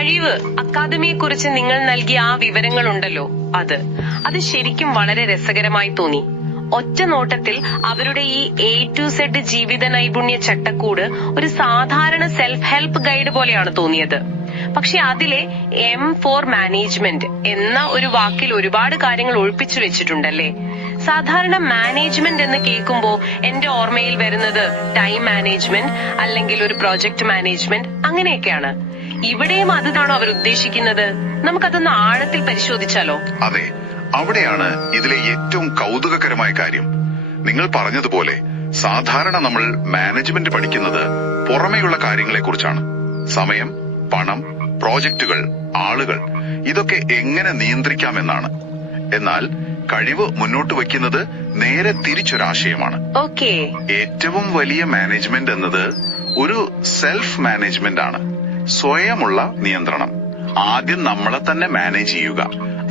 കഴിവ് അക്കാദമിയെ കുറിച്ച് നിങ്ങൾ നൽകിയ ആ വിവരങ്ങളുണ്ടല്ലോ, അത് ശരിക്കും വളരെ രസകരമായി തോന്നി. ഒറ്റ നോട്ടത്തിൽ അവരുടെ ഈ A to Z ജീവിത നൈപുണ്യ ചട്ടക്കൂട് ഒരു സാധാരണ സെൽഫ് ഹെൽപ്പ് ഗൈഡ് പോലെയാണ് തോന്നിയത്. പക്ഷെ അതിലെ M for മാനേജ്മെന്റ് എന്ന ഒരു വാക്കിൽ ഒരുപാട് കാര്യങ്ങൾ ഒഴിപ്പിച്ചു വെച്ചിട്ടുണ്ടല്ലേ. സാധാരണ മാനേജ്മെന്റ് എന്ന് കേൾക്കുമ്പോ എന്റെ ഓർമ്മയിൽ വരുന്നത് ടൈം മാനേജ്മെന്റ് അല്ലെങ്കിൽ ഒരു പ്രോജക്ട് മാനേജ്മെന്റ് അങ്ങനെയൊക്കെയാണ്. ഇവിടെയും അതാണോ അവർ ഉദ്ദേശിക്കുന്നത്? നമുക്കതൊന്ന് ആഴത്തിൽ പരിശോധിച്ചാലോ? അതെ, അവിടെയാണ് ഇതിലെ ഏറ്റവും കൗതുകകരമായ കാര്യം. നിങ്ങൾ പറഞ്ഞതുപോലെ സാധാരണ നമ്മൾ മാനേജ്മെന്റ് പഠിക്കുന്നത് പുറമെയുള്ള കാര്യങ്ങളെ കുറിച്ചാണ്. സമയം, പണം, പ്രോജക്റ്റുകൾ, ആളുകൾ, ഇതൊക്കെ എങ്ങനെ നിയന്ത്രിക്കാമെന്നാണ്. എന്നാൽ കഴിവ് മുന്നോട്ട് വയ്ക്കുന്നത് നേരെ തിരിച്ചൊരാശയമാണ്. ഏറ്റവും വലിയ മാനേജ്മെന്റ് എന്നത് ഒരു സെൽഫ് മാനേജ്മെന്റ് ആണ്. സ്വയമുള്ള നിയന്ത്രണം. ആദ്യം നമ്മളെ തന്നെ മാനേജ് ചെയ്യുക.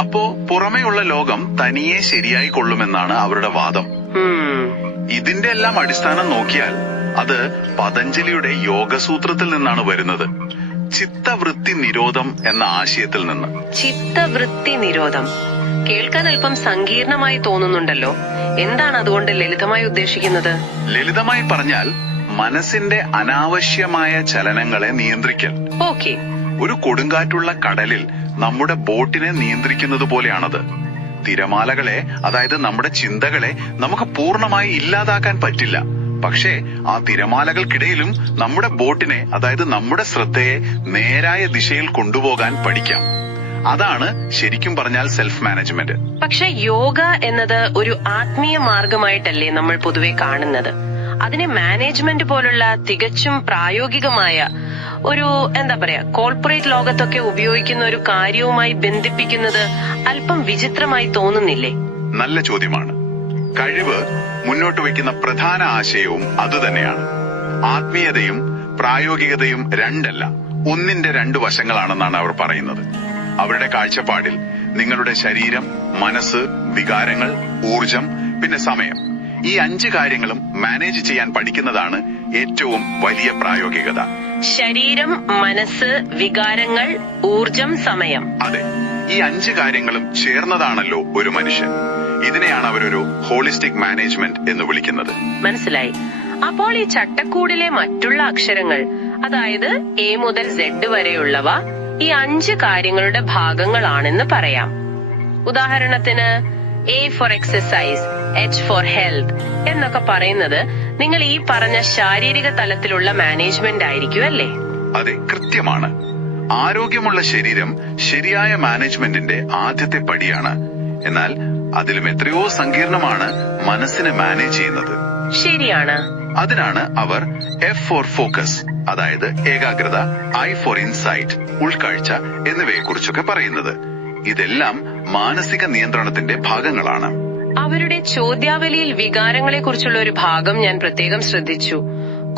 അപ്പോ പുറമെയുള്ള ലോകം തനിയെ ശരിയായി കൊള്ളുമെന്നാണ് അവരുടെ വാദം. ഇതിന്റെ എല്ലാം അടിസ്ഥാനം നോക്കിയാൽ അത് പതഞ്ജലിയുടെ യോഗസൂത്രത്തിൽ നിന്നാണ് വരുന്നത്. ചിത്തവൃത്തി നിരോധം എന്ന ആശയത്തിൽ നിന്ന്. ചിത്തവൃത്തി നിരോധം കേൾക്കാൻ അല്പം സങ്കീർണമായി തോന്നുന്നുണ്ടല്ലോ. എന്താണ് അതുകൊണ്ട് ലളിതമായി ഉദ്ദേശിക്കുന്നത്? ലളിതമായി പറഞ്ഞാൽ മനസ്സിന്റെ അനാവശ്യമായ ചലനങ്ങളെ നിയന്ത്രിക്കൽ. ഒരു കൊടുങ്കാറ്റുള്ള കടലിൽ നമ്മുടെ ബോട്ടിനെ നിയന്ത്രിക്കുന്നത് പോലെയാണത്. തിരമാലകളെ, അതായത് നമ്മുടെ ചിന്തകളെ നമുക്ക് പൂർണ്ണമായി ഇല്ലാതാക്കാൻ പറ്റില്ല. പക്ഷേ ആ തിരമാലകൾക്കിടയിലും നമ്മുടെ ബോട്ടിനെ, അതായത് നമ്മുടെ ശ്രദ്ധയെ നേരായ ദിശയിൽ കൊണ്ടുപോകാൻ പഠിക്കാം. അതാണ് ശരിക്കും പറഞ്ഞാൽ സെൽഫ് മാനേജ്മെന്റ്. പക്ഷെ യോഗ എന്നത് ഒരു ആത്മീയ മാർഗമായിട്ടല്ലേ നമ്മൾ പൊതുവെ കാണുന്നത്. അതിനെ മാനേജ്മെന്റ് പോലുള്ള തികച്ചും പ്രായോഗികമായ ഒരു കോർപ്പറേറ്റ് ലോകത്തൊക്കെ ഉപയോഗിക്കുന്ന ഒരു കാര്യവുമായി ബന്ധിപ്പിക്കുന്നത് അല്പം വിചിത്രമായി തോന്നുന്നില്ലേ? നല്ല ചോദ്യമാണ്. കഴിവ് മുന്നോട്ട് വയ്ക്കുന്ന പ്രധാന ആശയവും അതുതന്നെയാണ്. ആത്മീയതയും പ്രായോഗികതയും രണ്ടല്ല, ഒന്നിന്റെ രണ്ട് വശങ്ങളാണെന്നാണ് അവർ പറയുന്നത്. അവരുടെ കാഴ്ചപ്പാടിൽ നിങ്ങളുടെ ശരീരം, മനസ്സ്, വികാരങ്ങൾ, ഊർജം, പിന്നെ സമയം, ഈ 5 കാര്യങ്ങളും മാനേജ് ചെയ്യാൻ പഠിക്കുന്നതാണ് ഏറ്റവും വലിയ പ്രായോഗികത. ശരീരം, മനസ്സ്, വികാരങ്ങൾ, ഊർജം, സമയം. അതെ, ഈ 5 കാര്യങ്ങളും ചേർന്നതാണല്ലോ ഒരു മനുഷ്യൻ. ഇതിനെയാണ് അവരൊരു ഹോളിസ്റ്റിക് മാനേജ്മെന്റ് എന്ന് വിളിക്കുന്നത്. മനസ്സിലായി. അപ്പോൾ ഈ ചട്ടക്കൂടിലെ മറ്റുള്ള അക്ഷരങ്ങൾ, അതായത് A മുതൽ Z വരെയുള്ളവ ഈ 5 കാര്യങ്ങളുടെ ഭാഗങ്ങളാണെന്ന് പറയാം. ഉദാഹരണത്തിന് A for exercise, H for health എന്നൊക്കെ പറയുന്നത് നിങ്ങൾ ഈ പറഞ്ഞ ശാരീരിക തലത്തിലുള്ള മാനേജ്മെന്റ് ആയിരിക്കും അല്ലേ? അതെ, കൃത്യമാണ്. ആരോഗ്യമുള്ള ശരീരം ശരിയായ മാനേജ്മെന്റിന്റെ ആദ്യത്തെ പടിയാണ്. എന്നാൽ അതിലും എത്രയോ സങ്കീർണമാണ് മനസ്സിനെ മാനേജ് ചെയ്യുന്നത്. ശരിയാണ്. അതിനാണ് അവർ F for focus, അതായത് ഏകാഗ്രത, I for insight, ഉൾക്കാഴ്ച എന്നിവയെ കുറിച്ചൊക്കെ പറയുന്നത്. ഇതെല്ലാം മാനസിക നിയന്ത്രണത്തിന്റെ ഭാഗങ്ങളാണ്. അവരുടെ ചോദ്യാവലിയിൽ വികാരങ്ങളെ കുറിച്ചുള്ള ഒരു ഭാഗം ഞാൻ പ്രത്യേകം ശ്രദ്ധിച്ചു.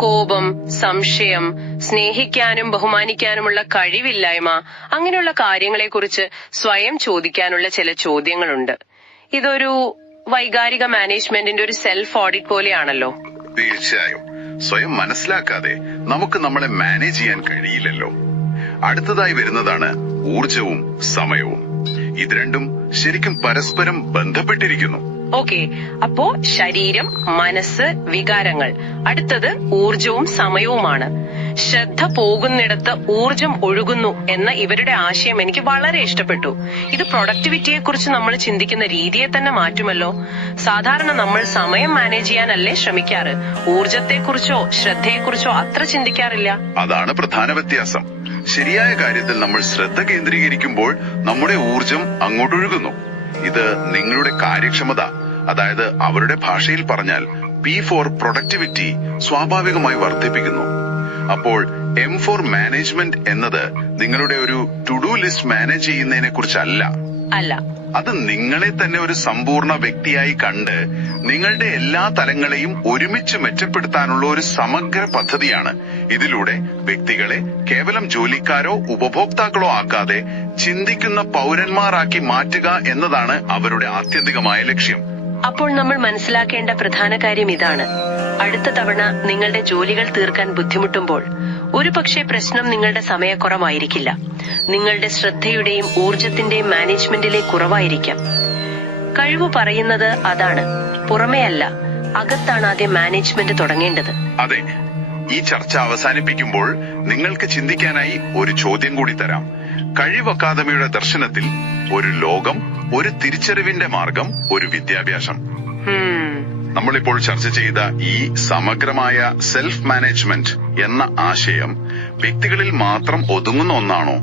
കോപം, സംശയം, സ്നേഹിക്കാനും ബഹുമാനിക്കാനുമുള്ള കഴിവില്ലായ്മ, അങ്ങനെയുള്ള കാര്യങ്ങളെക്കുറിച്ച് സ്വയം ചോദിക്കാനുള്ള ചില ചോദ്യങ്ങളുണ്ട്. ഇതൊരു വൈകാരിക മാനേജ്മെന്റിന്റെ ഒരു സെൽഫ് ഓഡിറ്റ് പോലെയാണല്ലോ. തീർച്ചയായും. സ്വയം മനസ്സിലാക്കാതെ നമുക്ക് നമ്മളെ മാനേജ് ചെയ്യാൻ കഴിയില്ലല്ലോ. അടുത്തതായി വരുന്നതാണ് ഊർജവും സമയവും. ഇത് രണ്ടും ശരിക്കും പരസ്പരം ബന്ധപ്പെട്ടിരിക്കുന്നു. അപ്പോ ശരീരം, മനസ്സ്, വികാരങ്ങൾ, അടുത്തത് ഊർജവും സമയവുമാണ്. ശ്രദ്ധ പോകുന്നിടത്ത് ഊർജം ഒഴുകുന്നു എന്ന ഇവരുടെ ആശയം എനിക്ക് വളരെ ഇഷ്ടപ്പെട്ടു. ഇത് പ്രൊഡക്ടിവിറ്റിയെ കുറിച്ച് നമ്മൾ ചിന്തിക്കുന്ന രീതിയെ തന്നെ മാറ്റുമല്ലോ. സാധാരണ നമ്മൾ സമയം മാനേജ് ചെയ്യാനല്ലേ ശ്രമിക്കാറ്, ഊർജത്തെക്കുറിച്ചോ ശ്രദ്ധയെക്കുറിച്ചോ അത്ര ചിന്തിക്കാറില്ല. അതാണ് പ്രധാന വ്യത്യാസം. ശരിയായ കാര്യത്തിൽ നമ്മൾ ശ്രദ്ധ കേന്ദ്രീകരിക്കുമ്പോൾ നമ്മുടെ ഊർജം അങ്ങോട്ടൊഴുകുന്നു. ഇത് നിങ്ങളുടെ കാര്യക്ഷമത, അതായത് അവരുടെ ഭാഷയിൽ പറഞ്ഞാൽ P for പ്രൊഡക്ടിവിറ്റി സ്വാഭാവികമായി വർദ്ധിപ്പിക്കുന്നു. അപ്പോൾ M for മാനേജ്മെന്റ് എന്നത് നിങ്ങളുടെ ഒരു ടു ഡു ലിസ്റ്റ് മാനേജ് ചെയ്യുന്നതിനെ കുറിച്ചല്ല. അത് നിങ്ങളെ തന്നെ ഒരു സമ്പൂർണ്ണ വ്യക്തിയായി കണ്ട് നിങ്ങളുടെ എല്ലാ തലങ്ങളെയും ഒരുമിച്ച് മെച്ചപ്പെടുത്താനുള്ള ഒരു സമഗ്ര പദ്ധതിയാണ്. ഇതിലൂടെ വ്യക്തികളെ കേവലം ജോലിക്കാരോ ഉപഭോക്താക്കളോ ആക്കാതെ ചിന്തിക്കുന്ന പൗരന്മാരാക്കി മാറ്റുക എന്നതാണ് അവരുടെ ആത്യന്തികമായ ലക്ഷ്യം. അപ്പോൾ നമ്മൾ മനസ്സിലാക്കേണ്ട പ്രധാന കാര്യം ഇതാണ്. അടുത്ത തവണ നിങ്ങളുടെ ജോലികൾ തീർക്കാൻ ബുദ്ധിമുട്ടുമ്പോൾ ഒരുപക്ഷെ പ്രശ്നം നിങ്ങളുടെ സമയക്കുറവായിരിക്കില്ല, നിങ്ങളുടെ ശ്രദ്ധയുടെയും ഊർജത്തിന്റെയും മാനേജ്മെന്റിലെ കുറവായിരിക്കാം. കഴിവ് പറയുന്നത് അതാണ്, പുറമേ അല്ല, അകത്താണ് ആദ്യം മാനേജ്മെന്റ് തുടങ്ങേണ്ടത്. അതെ, ഈ ചർച്ച അവസാനിപ്പിക്കുമ്പോൾ നിങ്ങൾക്ക് ചിന്തിക്കാനായി ഒരു ചോദ്യം കൂടി തരാം. കഴിവ് അക്കാദമിയുടെ ദർശനത്തിൽ ഒരു ലോകം, ഒരു തിരിച്ചറിവിന്റെ മാർഗം, ഒരു വിദ്യാഭ്യാസം. നമ്മളിപ്പോൾ ചർച്ച ചെയ്ത ഈ സമഗ്രമായ സെൽഫ് മാനേജ്മെന്റ് എന്ന ആശയം വ്യക്തികളിൽ മാത്രം ഒതുങ്ങുന്ന ഒന്നാണോ,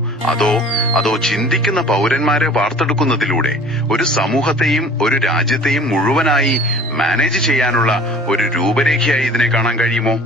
അതോ ചിന്തിക്കുന്ന പൗരന്മാരെ വാർത്തെടുക്കുന്നതിലൂടെ ഒരു സമൂഹത്തെയും ഒരു രാജ്യത്തെയും മുഴുവനായി മാനേജ് ചെയ്യാനുള്ള ഒരു രൂപരേഖയായി ഇതിനെ കാണാൻ കഴിയുമോ?